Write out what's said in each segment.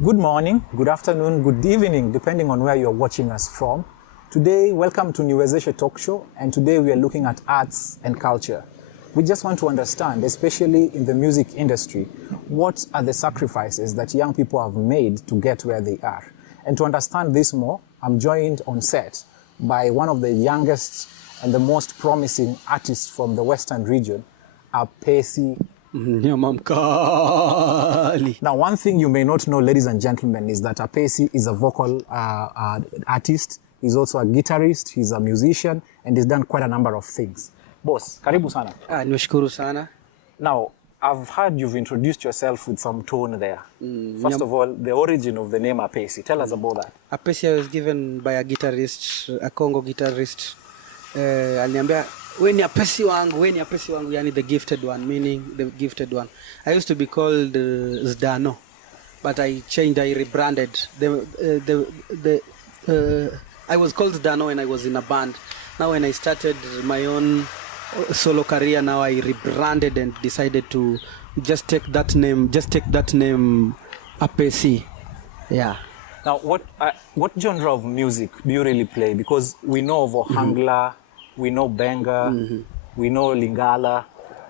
Good morning, good afternoon, good evening, depending on where you're watching us from. Today, welcome to Niwezeshe talk show, and today we are looking at arts and culture. We just want to understand, especially in the music industry, what are the sacrifices that young people have made to get where they are. And to understand this more, I'm joined on set by one of the youngest and the most promising artists from the Western region, Apesi. Now, one thing you may not know, ladies and gentlemen, is that Apesi is a vocal artist. He's also a guitarist, he's a musician, and he's done quite a number of things. Boss, karibu sana. Niwashukuru sana. Now, I've heard you've introduced yourself with some tone there. First of all, the origin of the name Apesi. Tell us about that. Apesi was given by a guitarist, a Congo guitarist. Aliniambia, we ni Apesi wangu, yani the gifted one, meaning the gifted one. I used to be called Zdano, but I changed, I rebranded. I was called Zdano when I was in a band. Now when I started my own solo career, now I rebranded and decided to just take that name Apesi. Yeah. Now, what genre of music do you really play? Because we know of Ohangla, we know Benga, we know Lingala.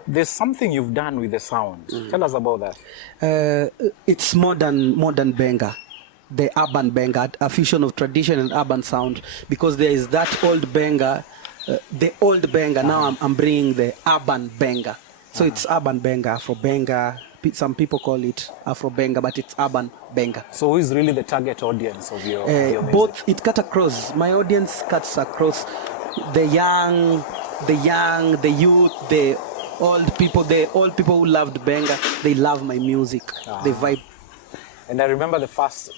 There's something you've done with the sound. Tell us about that. It's modern Benga, the urban Benga, a fusion of tradition and urban sound. Because there is that old Benga, the old Benga. Now I'm bringing the urban Benga. So it's urban Benga, Afro Benga. Some people call it Afro Benga, but it's urban Benga. So who is really the target audience of your music? Both, it cuts across. My audience cuts across the young, the youth, the old people who loved Benga. They love my music. They vibe. And I remember the first,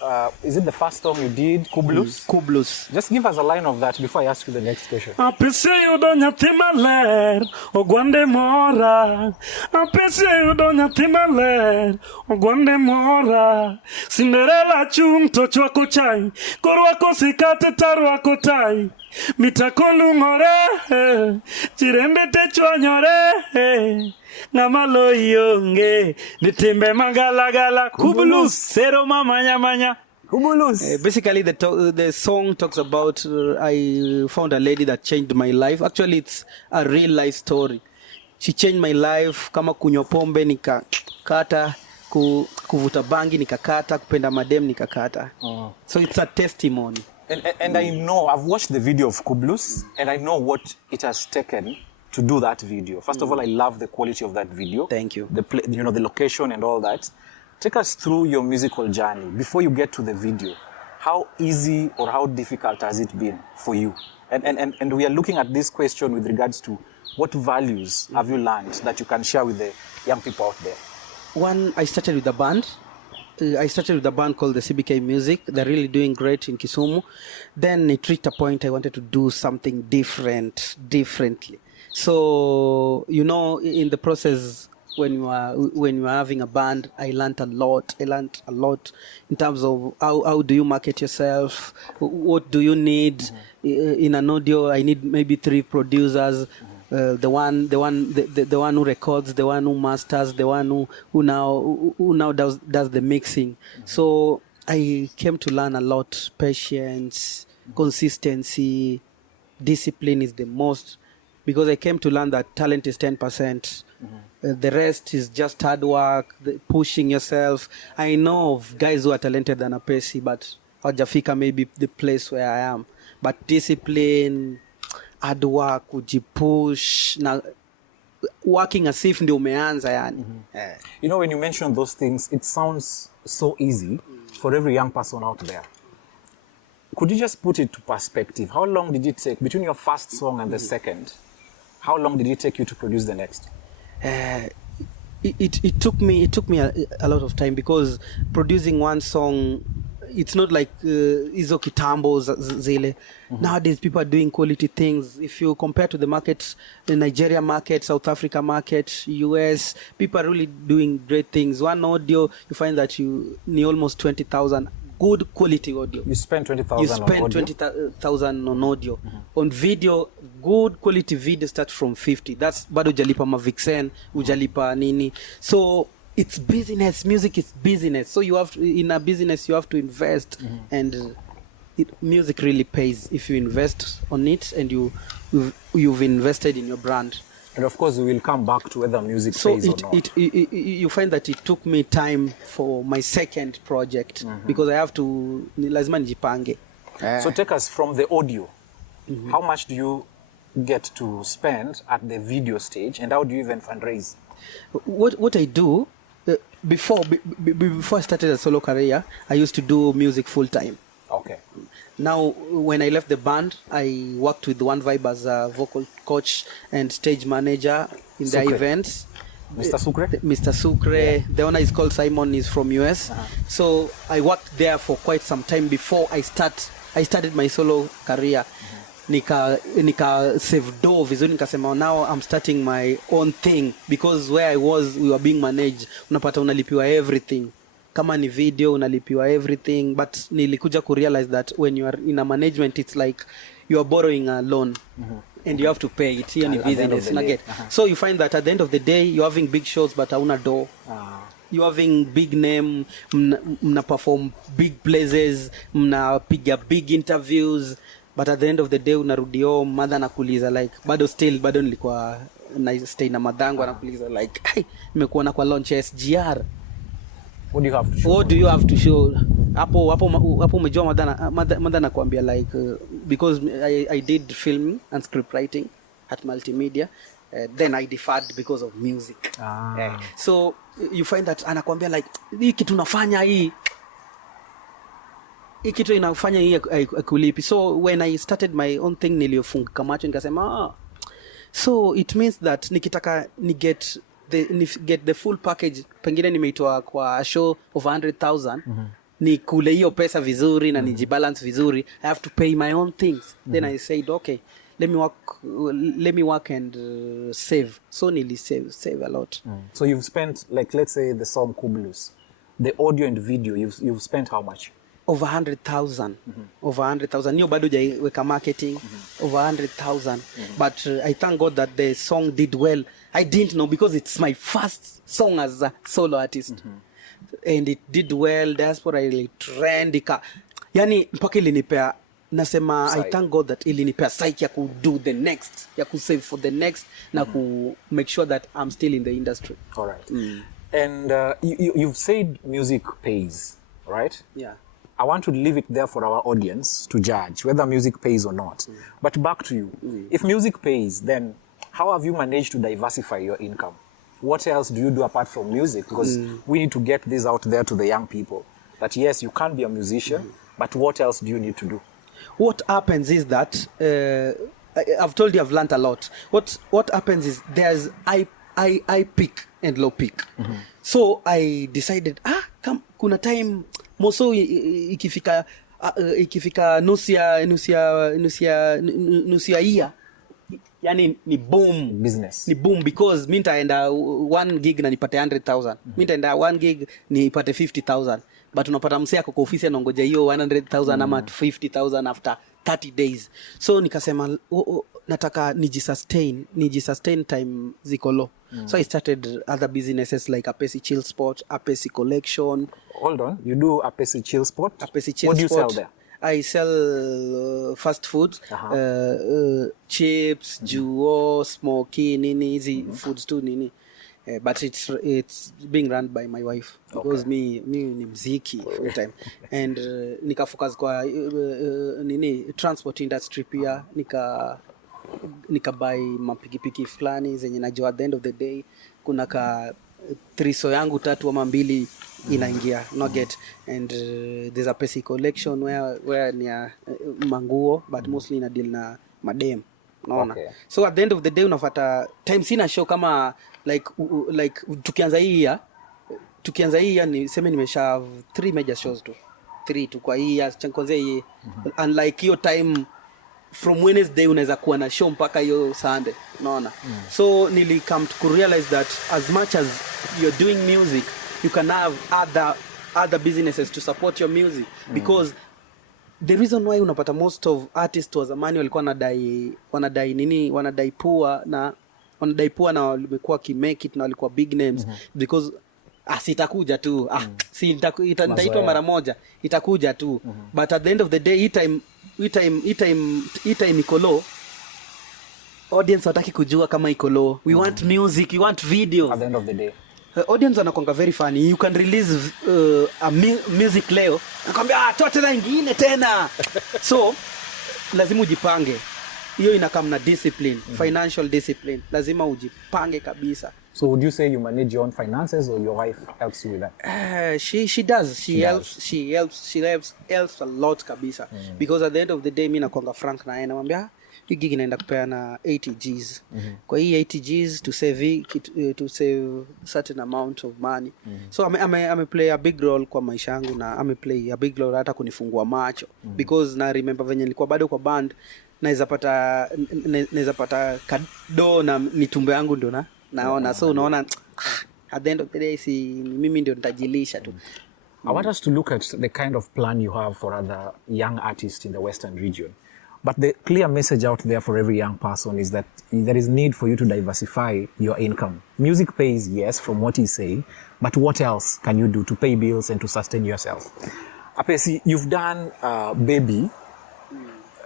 is it the first song you did, Kublus? Kublus. Just give us a line of that before I ask you the next question. Apesi udonya timaler, ogwande mora. Apesi udonya timaler, ogwande mora. Cinderella chung tochwa kochai, korwako sikate tarwako tai. Mitakolu more, chirende techwanyore. Ngamalo yonge, nitimbe mangalagala, kubulus, sero manya. Basically, the song talks about I found a lady that changed my life. Actually, it's a real life story. She changed my life. Kama kunywa pombe nikakata, kuvuta bangi nikakata, kupenda madem nikakata. So it's a testimony. And I know, I've watched the video of Kublus, and I know what it has taken to do that video. First of all, I love the quality of that video. Thank you. The location and all that. Take us through your musical journey before you get to the video. How easy or how difficult has it been for you? And we are looking at this question with regards to what values have you learned that you can share with the young people out there? One, I started with a band. I started with a band called the CBK Music. They're really doing great in Kisumu. Then it reached a point I wanted to do something differently. So, in the process, when you are having a band, I learned a lot. In terms of how do you market yourself? What do you need in an audio? I need maybe 3 producers. The one who records, the one who masters, the one who now does the mixing. So I came to learn a lot. Patience, consistency, discipline is the most. Because I came to learn that talent is 10%. The rest is just hard work, pushing yourself. I know of guys who are talented than Apesi, but hawajafika maybe the place where I am. But discipline, hard work, kujipush, na working as if ndio umeanza yani. You know, when you mention those things, it sounds so easy for every young person out there. Could you just put it to perspective? How long did it take between your first song and the second? How long did it take you to produce the next? It took me a lot of time, because producing one song, it's not like hizo kitambo zile. Nowadays people are doing quality things. If you compare to the market, the Nigeria market, South Africa market, US, people are really doing great things. One audio, you find that you need almost 20,000. Good quality audio. You spend 20,000 on audio? You spend 20,000 on audio. On video, good quality video starts from 50. That's bado hujalipa mavixen, hujalipa nini. So it's business. Music is business. So you have to, in a business you have to invest, and music really pays if you invest on it and you've invested in your brand. And of course, we will come back to whether music pays or not. You find that it took me time for my second project because I have to, lazima nijipange. So take us from the audio. How much do you get to spend at the video stage, and how do you even fundraise? What I do, before I started a solo career, I used to do music full time. Okay. Now, when I left the band, I worked with One Vibe as a vocal coach and stage manager in the events. Mr. Sucre? Mr. Sucre. Yeah. The owner is called Simon, is from US. So I worked there for quite some time before I started my solo career. Nika save dough vizuri, nikasema now I'm starting my own thing, because where I was, we were being managed. Unapata unalipiwa everything. Kama ni video unalipiwa everything, but nilikuja ku realize that when you are in a management, it's like you are borrowing a loan and you have to pay it. Here in business, so you find that at the end of the day you're having big shows but hauna dough. You're having big name, mna perform big places, mnapiga big interviews, but at the end of the day unarudi home, mother anakuuliza like bado nilikuwa na stay na madangu, anakuuliza like hey, nimekuona kwa launch SGR. What do you have to show? What do you have to show? Hapo umejua madana nakwambia like because I did film and script writing at multimedia, then I deferred because of music. So you find that anakwambia like hii kitu nafanya hii kitu inafanya hii akulipi. So when I started my own thing, niliyofunga macho nikasema so it means that nikitaka ni get the full package, pengine nimeitwa kwa show of 100,000, ni kule hiyo pesa vizuri na nijibalance vizuri, I have to pay my own things. Then I said okay, let me work and save. So nili save a lot. So you've spent, like, let's say the song Kublus, the audio and video, you've spent how much? Over 100,000. Over 100,000. Niyo bado jaiweka marketing. Over 100,000. But I thank God that the song did well. I didn't know, because it's my first song as a solo artist. And it did well. Diaspora ili trend. Yani mpaka ilinipea, nasema psych. I thank God that ilinipea psyche ya ku do the next, ya ku save for the next, na ku make sure that I'm still in the industry. All right. And you've said music pays, right? Yeah. I want to leave it there for our audience to judge whether music pays or not. But back to you. If music pays, then how have you managed to diversify your income? What else do you do apart from music? Because we need to get this out there to the young people. That yes, you can be a musician, but what else do you need to do? What happens is that, I've told you I've learned a lot. What happens is there's high peak and low peak. So I decided, kuna time moso ikifika nusia ia, yani ni boom business, ni boom, because mi nitaenda 1 gig na nipate 100,000, mi nitaenda 1 gig nipate 50,000, but unapata msee ako kwa ofisi anangoja hiyo 100,000 ama 50,000 after 30 days. So nikasema nataka nijisustain time ziko low. So I started other businesses like Apesi Chill Spot, Apesi Collection. Hold on, you do Apesi Chill Spot? Apesi Chill What do you Spot. sell there? I sell fast foods, chips, juo, smoky, nini, easy foods too, nini. But it's being run by my wife, because me ni mziki full time. And nika focus kwa transport industry pia, nika buy mapikipiki fulani zenye najua at the end of the day kuna ka triso yangu 3 ama 2 inaingia, not get. And there's a Apesi Collection where ni manguo, but mostly ina deal na madem, unaona. So at the end of the day unafuata time, sina show kama like tukianza hii ya ni sema nimesha 3 major shows tu, 3 tu kwa hii ya kwanza hii. Unlike hiyo time from Wednesday unaweza kuwa na show mpaka hiyo Sunday, unaona. So nili come to realize that as much as you're doing music, you can have other businesses to support your music, because the reason why unapata most of artists wa zamani walikuwa wanadai poor na wamekuwa ki make it na walikuwa big names, because sitakuja tu nitaitwa mara moja, itakuja tu. But at the end of the day, hii time iko low, audience wataki kujua kama iko low. We want music, we want video. At the end of the day, audience wanakonga very funny. You can release a music leo, nakwambia toa tena ingine tena. So lazima ujipange. Hiyo inakam na discipline, financial discipline. Lazima ujipange kabisa. So would you say you manage your own finances, or your wife helps you with that? She does. She helps a lot kabisa. Because at the end of the day, mimi nakwanga frank na yeye, namwambia hii gig inaenda kupeana 80 Gs. Kwa hii 80 Gs to save certain amount of money. So ame play a big role kwa maisha yangu, na ame play a big role hata kunifungua macho. Because na remember venye nilikuwa bado kwa band, naweza pata kado na nitumbe yangu ndio naona. So unaona, at the end of the day, mimi ndio nitajilisha tu. I want us to look at the kind of plan you have for other young artists in the Western region. But the clear message out there for every young person is that there is need for you to diversify your income. Music pays, yes, from what he's saying, but what else can you do to pay bills and to sustain yourself? Apesi, you've done Baby,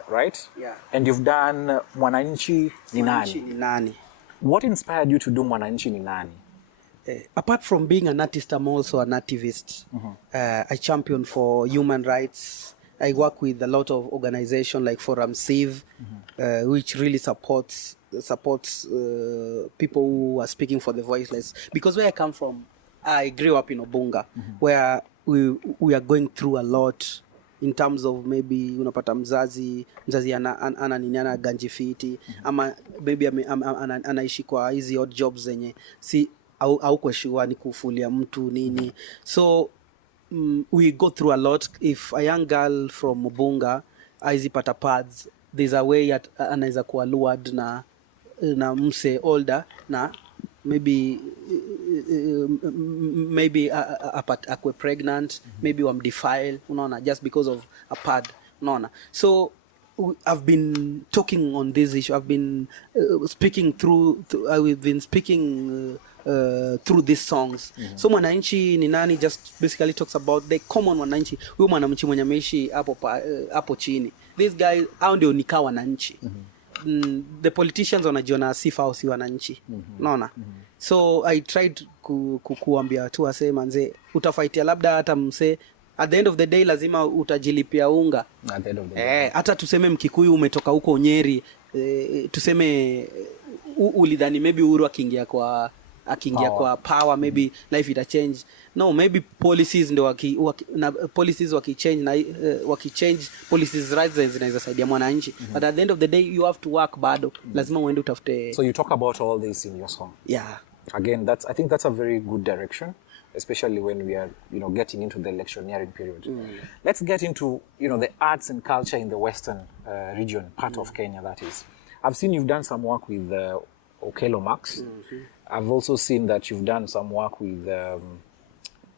right? Yeah. And you've done Mwananchi ni Nani. What inspired you to do Mwananchi ni Nani? Apart from being an artist, I'm also an activist. I champion for human rights. I work with a lot of organizations like Forum Save, which really supports people who are speaking for the voiceless. Because where I come from, I grew up in Obunga, where we are going through a lot in terms of maybe unapata mzazi ana ganji fiti, ama maybe anaishi kwa hizi odd jobs zenye au kwa sure ni kufulia mtu nini. So we go through a lot. If a young girl from Obunga aizipata pads, there's a way anaweza kuwa lured na mse older, na maybe akwe pregnant, maybe wamdefile, unaona, just because of a pad, unaona. So I've been talking on this issue. I've been speaking through these songs. So Mwananchi ni Nani just basically talks about the common Mwananchi. Huyo mwananchi mwenye ameishi hapo chini. These guys hao ndio nika wananchi. The politicians wanajiona sifa au si wananchi. Unaona? So I tried kuambia watu waseme manze, utafaitia labda hata mse, at the end of the day lazima utajilipia unga. At the end of the day. Hata tuseme Mkikuyu umetoka huko Nyeri, tuseme ulidhani maybe Uhuru akiingia kwa power, maybe life ita change. No, maybe policies ndio policies wakichange na wakichange policies rights zinaweza saidia mwananchi. But at the end of the day, you have to work bado. Lazima uende utafute. So you talk about all this in your song. Yeah. Again, I think that's a very good direction, especially when we are, getting into the electioneering period. Let's get into, the arts and culture in the Western region, part of Kenya, that is. I've seen you've done some work with Okelo Max. I've also seen that you've done some work with, I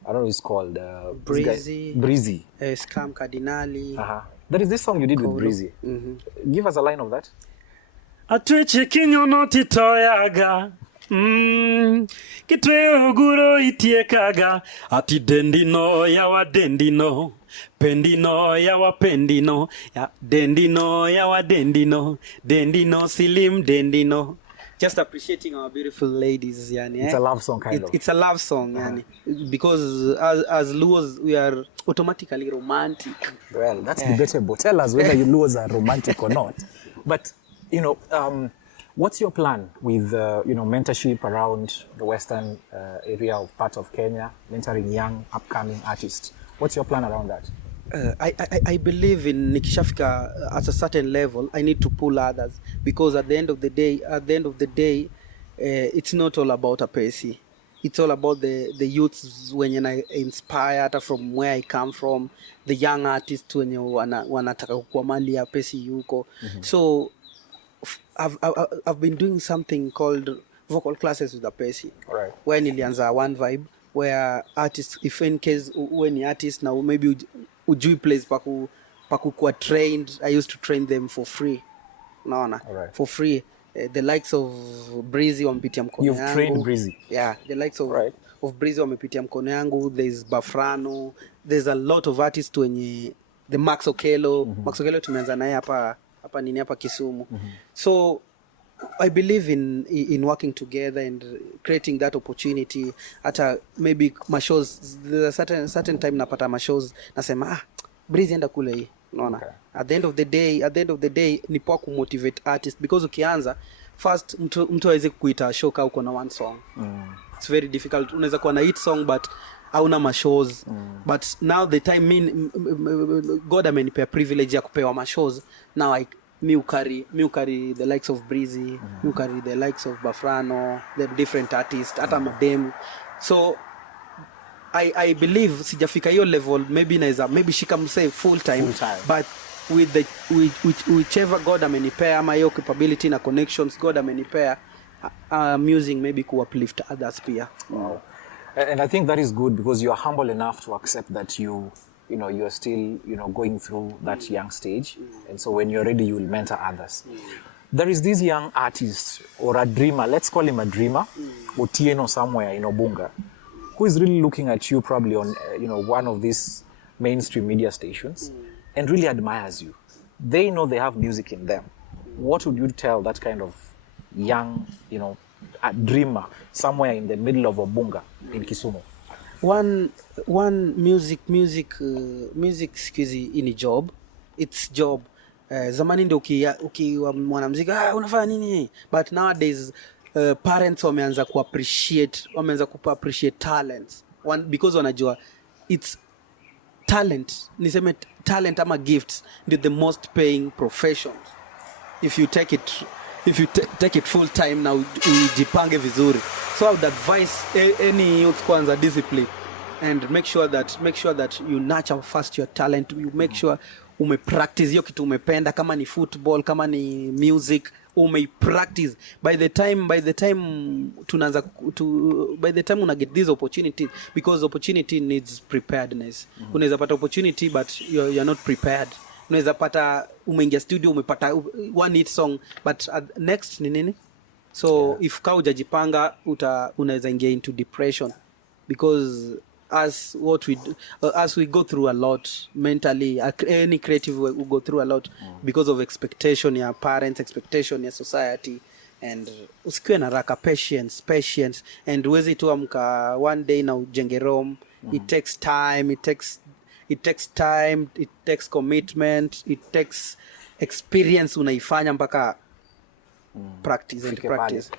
don't know what it's called. Breezy. Scam Cardinali. There is this song you did with Breezy. Give us a line of that. Atweche kinyono titoyaga. Kitwe oguro itiekaga. Ati dendino yawa dendino. Pendino yawa pendino. Ya dendino yawa dendino. Dendino silim dendino. Just appreciating our beautiful ladies, yani. It's a love song, kind of. It's a love song, yani. Because as Luos, we are automatically romantic. Well, that's debatable. Tell us whether you Luos are romantic or not. But, what's your plan with, mentorship around the Western area of part of Kenya, mentoring young, upcoming artists? What's your plan around that? I believe in nikishafika at a certain level, I need to pull others, because at the end of the day, it's not all about Apesi. It's all about the youths when I inspire from where I come from, the young artists when wanataka kukua mali ya Apesi yuko. So I've been doing something called vocal classes with Apesi. Right. Where nilianza One Vibe, where artists, if in case when the artist now maybe ujui place paku kuwa trained, I used to train them for free. Naona. Right. For free. The likes of Breezy wampitia mkono yangu. You've trained Breezy. Yeah, the likes of of Breezy wamepitia mkono yangu. There's Bafrano, there's a lot of artists wenye the Max Okelo. Max Okelo tumeanza naye hapa Kisumu. So I believe in working together and creating that opportunity. Hata maybe mashows, there's a certain time napata mashows nasema Breezy enda kule hii, unaona. Okay. At the end of the day ni poa kumotivate artists, because ukianza first mtu hawezi kuita show kama uko na one song. It's very difficult. Unaweza kuwa na hit song but hauna mashows. But now the time God amenipea privilege ya kupewa mashows. Now me carry the likes of Breezy, me carry the likes of Bafrano, the different artists, hata Madem. So I believe sijafika hiyo level, maybe shika msee full time, but with whichever God amenipea ama hiyo capability na connections God amenipea, using maybe to uplift others pia. Wow. And I think that is good, because you are humble enough to accept that you are still going through that young stage, and so when you're ready you will mentor others. There is this young artist or a dreamer, let's call him a dreamer, Otieno somewhere in Obunga, who is really looking at you probably on one of these mainstream media stations and really admires you. They know they have music in them. What would you tell that kind of young a dreamer somewhere in the middle of Obunga in Kisumu? One music skizi ini job. It's job. Zamani ndio ukiwa mwanamuziki unafanya nini? But nowadays parents wameanza ku appreciate talents. Because wanajua it's talent. Niseme talent ama gifts ndio the most paying professions. If you take it full time now, ujipange vizuri. So I would advise any youth kwanza discipline, and make sure that you nurture first your talent. You make sure umepractice hiyo kitu umependa, kama ni football, kama ni music, practice. By the time una get this opportunity, because opportunity needs preparedness. Unaweza pata opportunity but you're not prepared. Unaweza pata umeingia studio umepata one hit song but next ni nini? So if ka hujajipanga unaweza ingia into depression, because as we go through a lot mentally, any creative will go through a lot because of expectation ya parents, expectation ya society, and usikiwe na raka patience and uwezi tu amka one day na ujenge Rome. It takes time, it takes commitment, it takes experience unaifanya mpaka practice.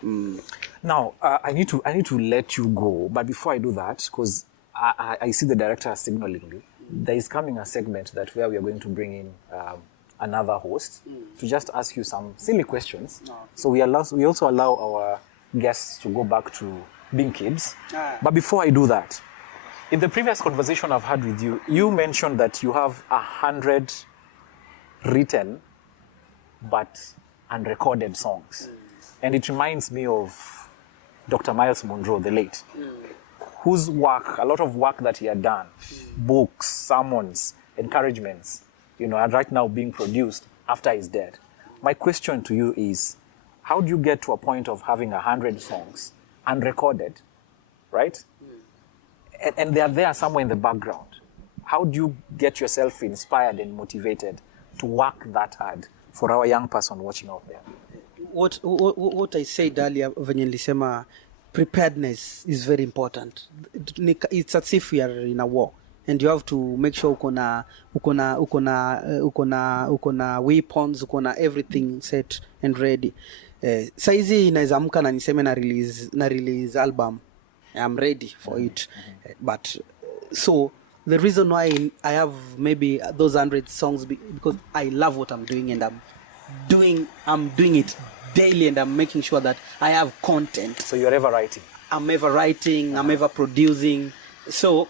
Now I need to let you go, but before I do that, because I see the director signaling me, there is coming a segment where we are going to bring in another host to just ask you some silly questions. So we also allow our guests to go back to being kids. But before I do that, in the previous conversation I've had with you, you mentioned that you have 100 written but unrecorded songs. And it reminds me of Dr. Miles Monroe, the late, whose work, a lot of work that he had done, books, sermons, encouragements, are right now being produced after he's dead. My question to you is, how do you get to a point of having 100 songs unrecorded, right? And they are there somewhere in the background. How do you get yourself inspired and motivated to work that hard for our young person watching out there? What I said earlier, venye nilisema, preparedness is very important. It's as if we are in a war, and you have to make sure uko na weapons, uko na everything set and ready. Saizi inaweza amka na niseme na release album. I'm ready for it. But so the reason why I have maybe those 100 songs because I love what I'm doing, and I'm doing it daily, and I'm making sure that I have content. So you're ever writing? I'm ever writing, I'm ever producing. So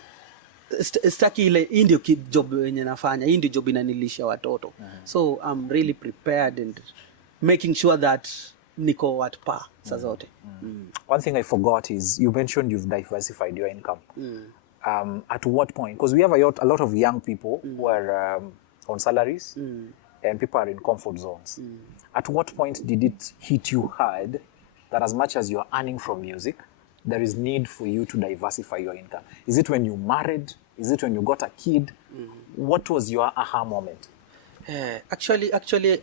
staki ile hii ndio job yenye nafanya, hii ndio job inanilisha watoto. So I'm really prepared and making sure that niko at par saa zote. One thing I forgot is you mentioned you've diversified your income. At what point? Because we have a lot of young people who are on salaries and people are in comfort zones. At what point did it hit you hard that as much as you're earning from music, there is need for you to diversify your income? Is it when you married? Is it when you got a kid? What was your aha moment? Actually,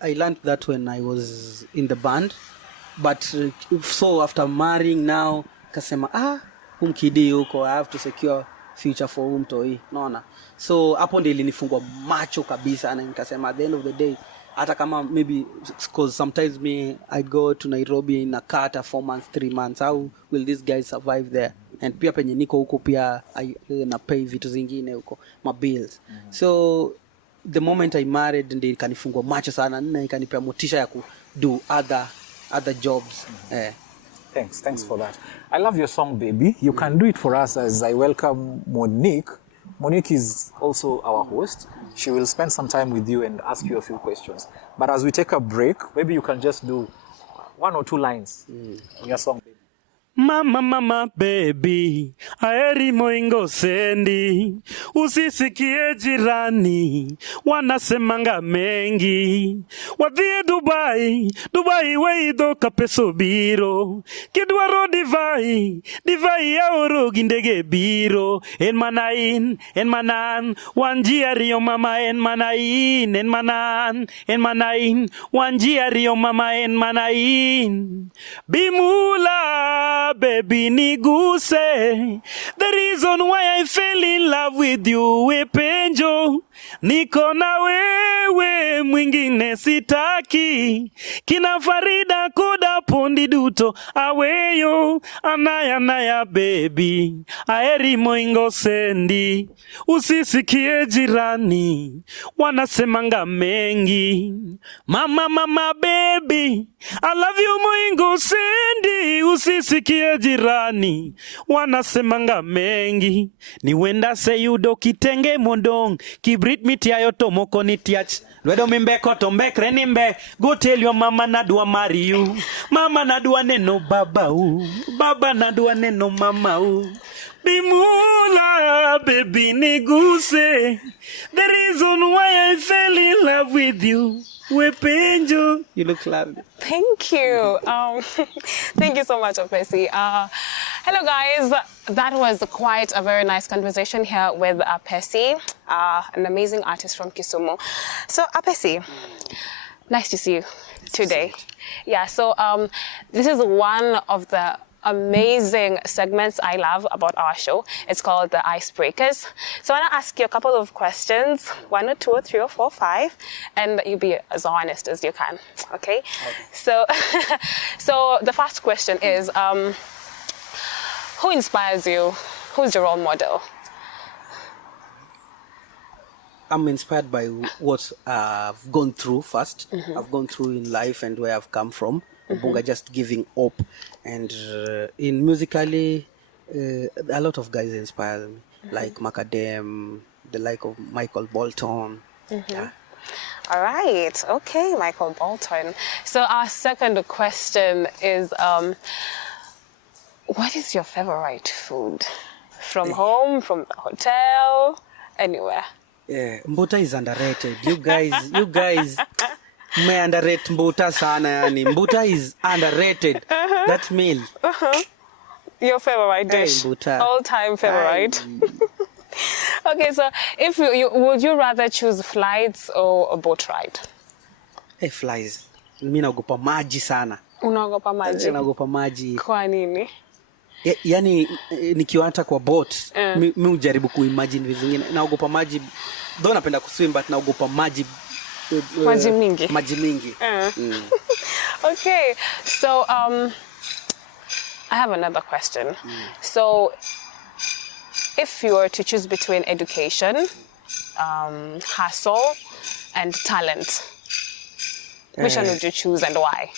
I learned that when I was in the band. But so after marrying now, kasema humkidi yuko, I have to secure future for umtoi. Naona. So hapo ndio ilinifungua macho kabisa, na nikasema at the end of the day, hata kama maybe because sometimes I'd go to Nairobi in a car 4 months, 3 months. How will these guys survive there? And pia penye niko huko pia na pay vitu zingine huko, my bills. So the moment I married, ndio ikanifungua macho sana, na ikanipea motisha ya ku do other jobs. Thanks for that. I love your song, Baby. You can do it for us as I welcome Monique. Monique is also our host. She will spend some time with you and ask you a few questions. But as we take a break, maybe you can just do 1 or 2 lines in your song, Baby. Mama baby, aeri moingo sendi, usisikie jirani, wanasemanga mengi. Wadhie Dubai weido kapeso biro, kidwaro divai ya orogi ndege biro. En manan, wanjia rio mama en manain, wanjia rio mama en manain. Bimula baby niguse, the reason why I fell in love with you, wepenjo, niko na wewe mwingine sitaki, kina Farida koda pondi duto, aweyo, anaya baby, aeri moingo sendi, usisikie jirani, wanasemanga mengi. Mama baby, I love you moingo sendi, usisikie jirani, wanasemanga mengi. Niwendase yudo kitenge mondong, kibrit mitiayo tomoko nitiach. Lwedo mimbeko tombek renimbe, go tell your mama nadua marry you. Mama nadua neno baba u, baba nadua neno mama u. Bimula baby niguse, the reason why I fell in love with you. Wepenjo. You look lovely. Thank you. Thank you so much, Apesi. Hello, guys. That was quite a very nice conversation here with Apesi, an amazing artist from Kisumu. So, Apesi, nice to see you today. Yeah, so this is one of the amazing segments I love about our show. It's called the Icebreakers. So I want to ask you a couple of questions, 1 or 2 or 3 or 4 or 5, and you be as honest as you can. Okay? So, so the first question is, who inspires you? Who's your role model? I'm inspired by what I've gone through first. I've gone through in life and where I've come from. Just giving up. And in musically, a lot of guys inspire me, like Macadam, the like of Michael Bolton. Yeah. All right. Okay, Michael Bolton. So our second question is, what is your favorite food? From home, from the hotel, anywhere? Yeah, Mbuta is underrated. You guys may underrate Mbuta sana yani. Mbuta is underrated. That meal. Your favorite dish? Hey, Mbuta. All-time favorite. Okay, so if you would you rather choose flights or a boat ride? Hey, flies. Mimi naogopa maji sana. Unaogopa maji? Naogopa maji. Kwa nini? Yani nikiwa hata kwa boat, mimi hujaribu kuimagine vitu vingine. Naogopa maji. Though napenda kuswim, but naogopa maji. Maji mingi. Maji mingi. Okay, so I have another question. So if you were to choose between education, hustle, and talent, which one would you choose and why?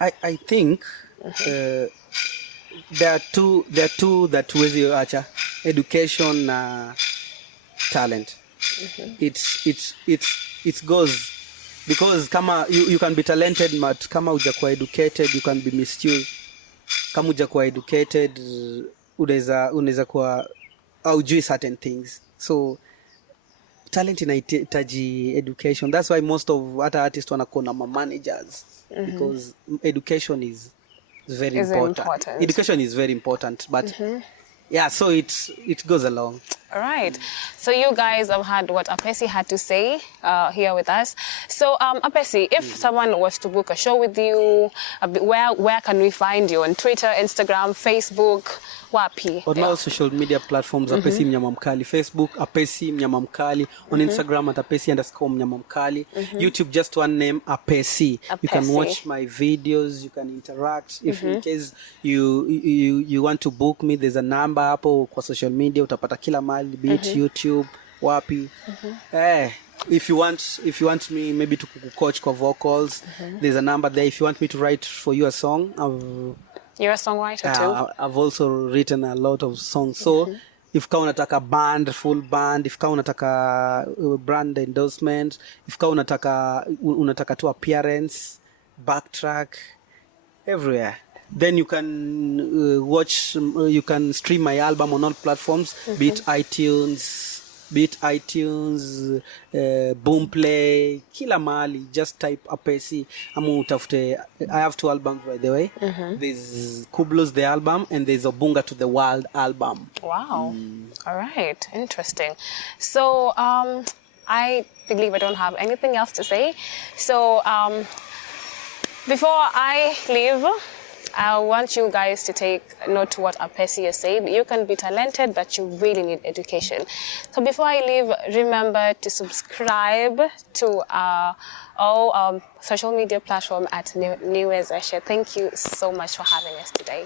I think there are two that huwezi acha: education na talent. It goes, because kama you can be talented, but kama hujakuwa educated you can be misused. Kama hujakuwa educated unaweza kuwa haujui certain things. So talent inahitaji education. That's why most of other artists wanakuwa na managers, because education is It's very Is important. important. Education is very important, but yeah, so it goes along. All right. So you guys have heard what Apesi had to say here with us. So Apesi, if someone was to book a show with you, where can we find you? On Twitter, Instagram, Facebook, wapi? On all social media platforms, Apesi Mnyama Mkali. Facebook, Apesi Mnyama Mkali. On Instagram, at Apesi_Mnyama Mkali. YouTube, just one name, Apesi. You can watch my videos, you can interact. If in case you want to book me, there's a number hapo kwa social media, utapata kila mahali, be it YouTube, wapi. If you want me maybe to coach kwa vocals, there's a number there. If you want me to write for you a song, You're a songwriter too? I've also written a lot of songs. So if ka unataka band, full band, if ka unataka brand endorsement, if ka unataka to appearance, backtrack, everywhere, then you can you can stream my album on all platforms, be it iTunes, Boomplay, kila mahali. Just type Apesi. I have 2 albums, by the way. There's Kublu's the album, and there's Obunga to the World album. Wow. All right. Interesting. So I believe I don't have anything else to say. So before I leave, I want you guys to take note to what Apesi has said. You can be talented, but you really need education. So before I leave, remember to subscribe to all social media platforms at Niwezeshe. Thank you so much for having us today.